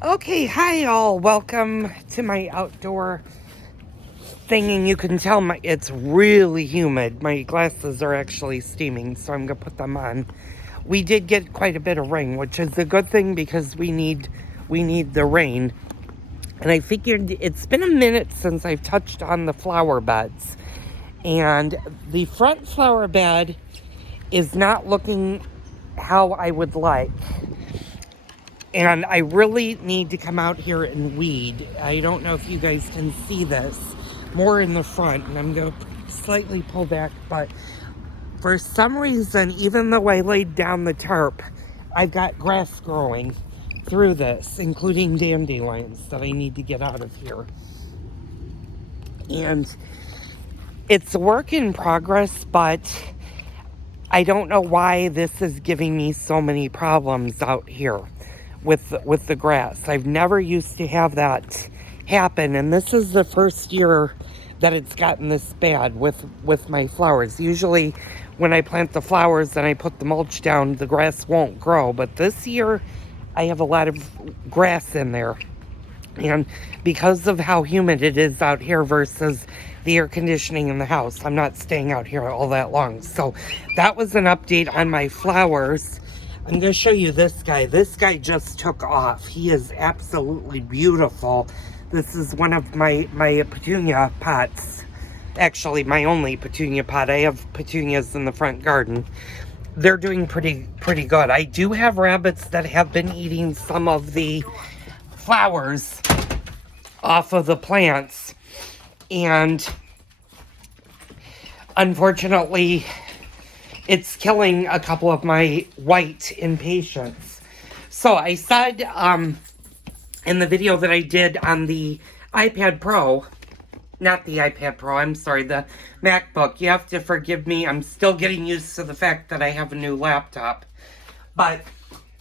Okay, hi all. Welcome to my outdoor thing, and you can tell it's really humid. My glasses are actually steaming, so I'm gonna put them on. We did get quite a bit of rain, which is a good thing because we need the rain. And I figured it's been a minute since I've touched on the flower beds, and the front flower bed is not looking how I would like. And I really need to come out here and weed. I don't know if you guys can see this more in the front, and I'm going to slightly pull back, but for some reason, even though I laid down the tarp, I've got grass growing through this, including dandelions that I need to get out of here. And it's a work in progress, but I don't know why this is giving me so many problems out here with the grass. I've never used to have that happen, and this is the first year that it's gotten this bad with my flowers. Usually when I plant the flowers and I put the mulch down, the grass won't grow, but this year I have a lot of grass in there. And because of how humid it is out here versus the air conditioning in the house, I'm not staying out here all that long. So that was an update on my flowers. I'm going to show you this guy. This guy just took off. He is absolutely beautiful. This is one of my petunia pots. Actually, my only petunia pot. I have petunias in the front garden. They're doing pretty good. I do have rabbits that have been eating some of the flowers off of the plants, and unfortunately it's killing a couple of my white impatiens. So I said in the video that I did on the iPad Pro, not the iPad Pro, I'm sorry, the MacBook. You have to forgive me, I'm still getting used to the fact that I have a new laptop, but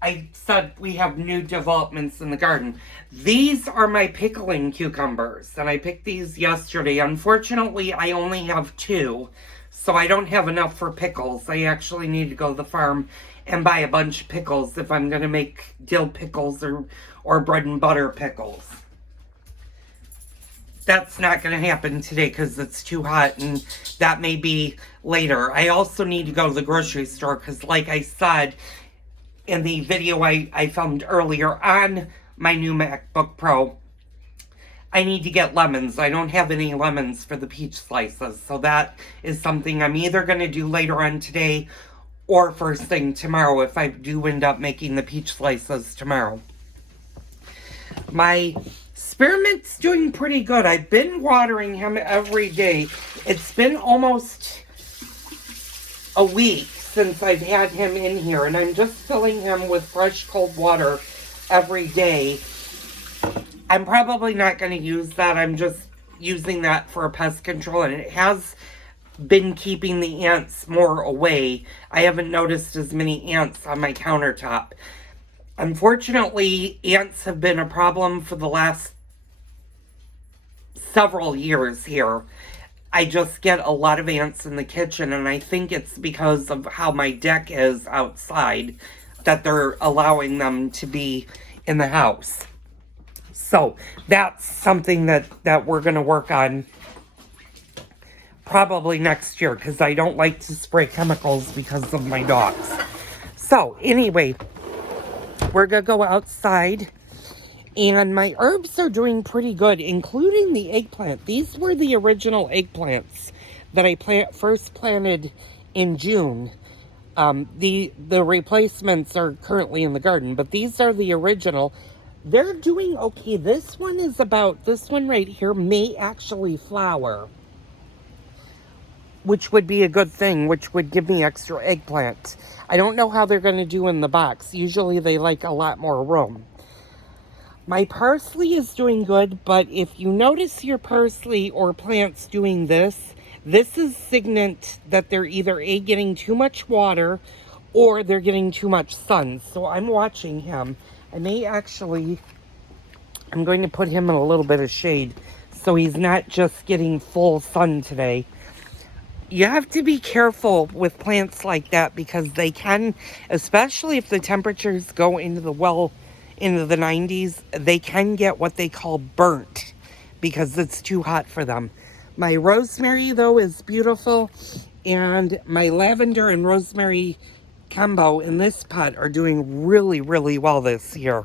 I said we have new developments in the garden. These are my pickling cucumbers, and I picked these yesterday. Unfortunately, I only have 2, so I don't have enough for pickles. I actually need to go to the farm and buy a bunch of pickles if I'm going to make dill pickles or bread and butter pickles. That's not going to happen today because it's too hot, and that may be later. I also need to go to the grocery store because, like I said, in the video I filmed earlier on my new MacBook Pro, I need to get lemons. I don't have any lemons for the peach slices, so that is something I'm either going to do later on today or first thing tomorrow if I do end up making the peach slices tomorrow. My spearmint's doing pretty good. I've been watering him every day. It's been almost a week since I've had him in here, and I'm just filling him with fresh cold water every day. I'm probably not going to use that. I'm just using that for pest control, and it has been keeping the ants more away. I haven't noticed as many ants on my countertop. Unfortunately, ants have been a problem for the last several years here. I just get a lot of ants in the kitchen, and I think it's because of how my deck is outside that they're allowing them to be in the house. So that's something that we're going to work on probably next year, because I don't like to spray chemicals because of my dogs. So anyway, we're going to go outside. And my herbs are doing pretty good, including the eggplant. These were the original eggplants that I first planted in June. The replacements are currently in the garden, but these are the original. They're doing okay. This one right here may actually flower, which would be a good thing, which would give me extra eggplant. I don't know how they're going to do in the box. Usually they like a lot more room. My parsley is doing good, but if you notice your parsley or plants doing this is signant that they're either getting too much water or they're getting too much sun. So I'm watching him. I'm going to put him in a little bit of shade so he's not just getting full sun today. You have to be careful with plants like that because they can, especially if the temperatures go into into the 90s, they can get what they call burnt because it's too hot for them. My rosemary, though, is beautiful, and my lavender and rosemary combo in this pot are doing really, really well this year.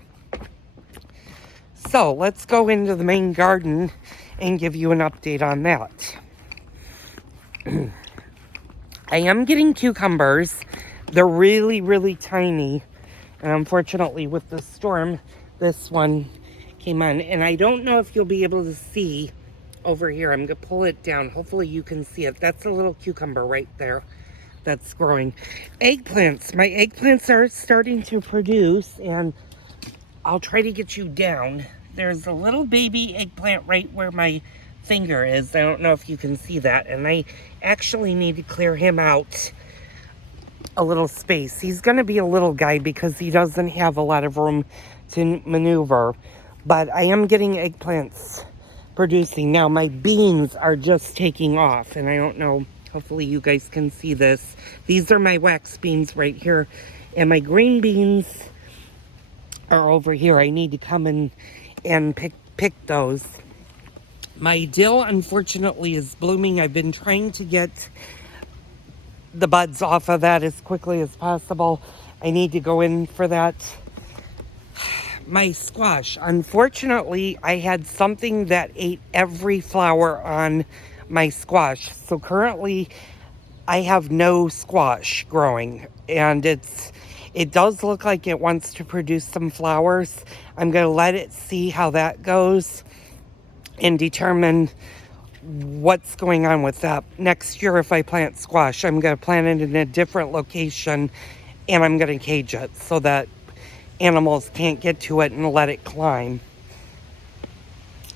So let's go into the main garden and give you an update on that. I am getting cucumbers. They're really, really tiny. And unfortunately, with the storm, this one came on. And I don't know if you'll be able to see over here. I'm going to pull it down. Hopefully you can see it. That's a little cucumber right there that's growing. Eggplants. My eggplants are starting to produce, and I'll try to get you down. There's a little baby eggplant right where my finger is. I don't know if you can see that. And I actually need to clear him out a little space. He's going to be a little guy because he doesn't have a lot of room to maneuver. But I am getting eggplants producing. Now my beans are just taking off, and I don't know, hopefully you guys can see this. These are my wax beans right here, and my green beans are over here. I need to come in and pick those. My dill, unfortunately, is blooming. I've been trying to get the buds off of that as quickly as possible. I need to go in for that. My squash, unfortunately, I had something that ate every flower on my squash. So currently, I have no squash growing, and it does look like it wants to produce some flowers. I'm going to let it see how that goes and determine what's going on with that. Next year, if I plant squash, I'm going to plant it in a different location, and I'm going to cage it so that animals can't get to it and let it climb.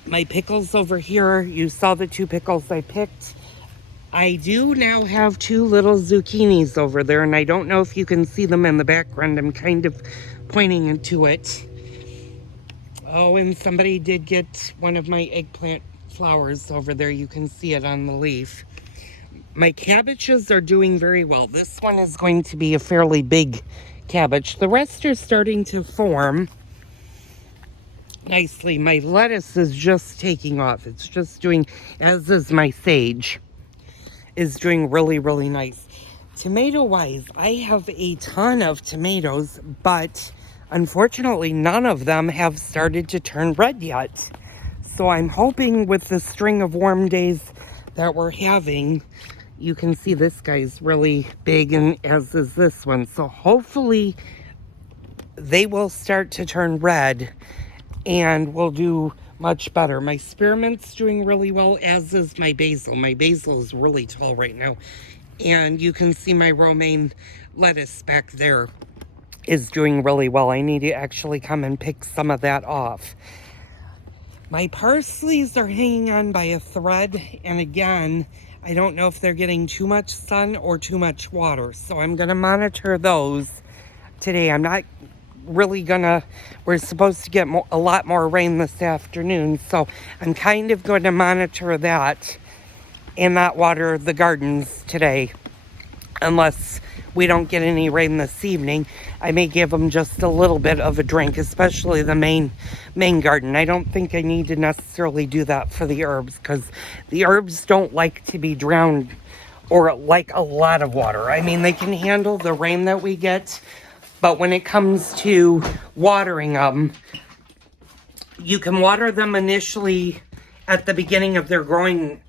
My pickles over here, you saw the 2 pickles I picked. I do now have 2 little zucchinis over there, and I don't know if you can see them in the background. I'm kind of pointing into it. Oh, and somebody did get one of my eggplant flowers over there. You can see it on the leaf. My cabbages are doing very well. This one is going to be a fairly big cabbage. The rest are starting to form nicely. My lettuce is just taking off. It's just doing, as is my sage, is doing really, really nice. Tomato-wise, I have a ton of tomatoes, but unfortunately, none of them have started to turn red yet. So I'm hoping with the string of warm days that we're having, you can see this guy's really big, and as is this one. So hopefully they will start to turn red and will do much better. My spearmint's doing really well, as is my basil. My basil is really tall right now. And you can see my romaine lettuce back there is doing really well. I need to actually come and pick some of that off. My parsleys are hanging on by a thread, and again, I don't know if they're getting too much sun or too much water, so I'm going to monitor those today. I'm not really gonna, we're supposed to get a lot more rain this afternoon, so I'm kind of going to monitor that and not water the gardens today unless we don't get any rain this evening. I may give them just a little bit of a drink, especially the main garden. I don't think I need to necessarily do that for the herbs, because the herbs don't like to be drowned or like a lot of water. I mean, they can handle the rain that we get, but when it comes to watering them, you can water them initially at the beginning of their growing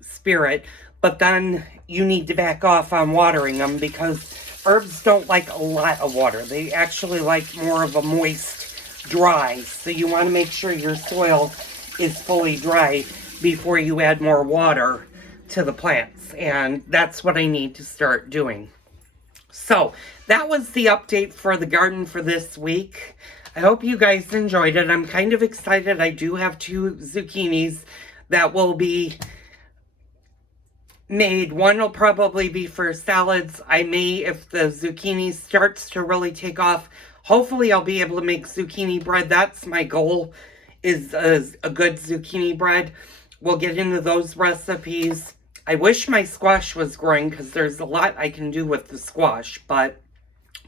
spirit, but then you need to back off on watering them because herbs don't like a lot of water. They actually like more of a moist, dry. So you want to make sure your soil is fully dry before you add more water to the plants. And that's what I need to start doing. So that was the update for the garden for this week. I hope you guys enjoyed it. I'm kind of excited. I do have 2 zucchinis that will be made. One will probably be for salads. I may, if the zucchini starts to really take off, hopefully I'll be able to make zucchini bread. That's my goal, is a good zucchini bread. We'll get into those recipes. I wish my squash was growing because there's a lot I can do with the squash, but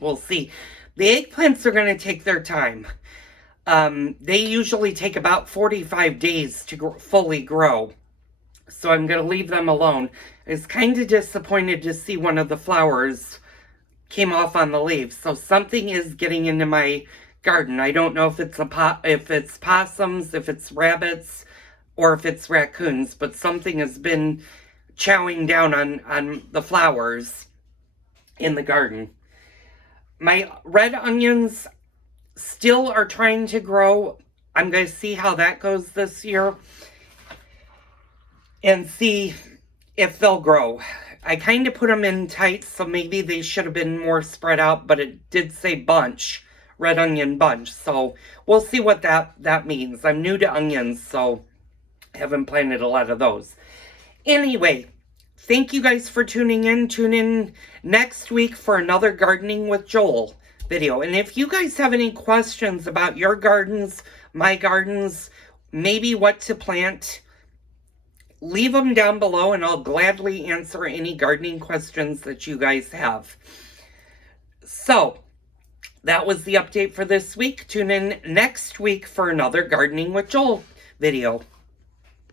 we'll see. The eggplants are going to take their time. They usually take about 45 days to fully grow. So I'm going to leave them alone. I was kind of disappointed to see one of the flowers came off on the leaves. So something is getting into my garden. I don't know if it's if it's possums, if it's rabbits, or if it's raccoons, but something has been chowing down on the flowers in the garden. My red onions still are trying to grow. I'm going to see how that goes this year and see if they'll grow. I kind of put them in tight, so maybe they should have been more spread out, but it did say bunch, red onion bunch, so we'll see what that means. I'm new to onions, so I haven't planted a lot of those. Anyway, thank you guys for tuning in. Tune in next week for another Gardening with Joel video. And if you guys have any questions about your gardens, my gardens, maybe what to plant, leave them down below and I'll gladly answer any gardening questions that you guys have. So, that was the update for this week. Tune in next week for another Gardening with Joel video.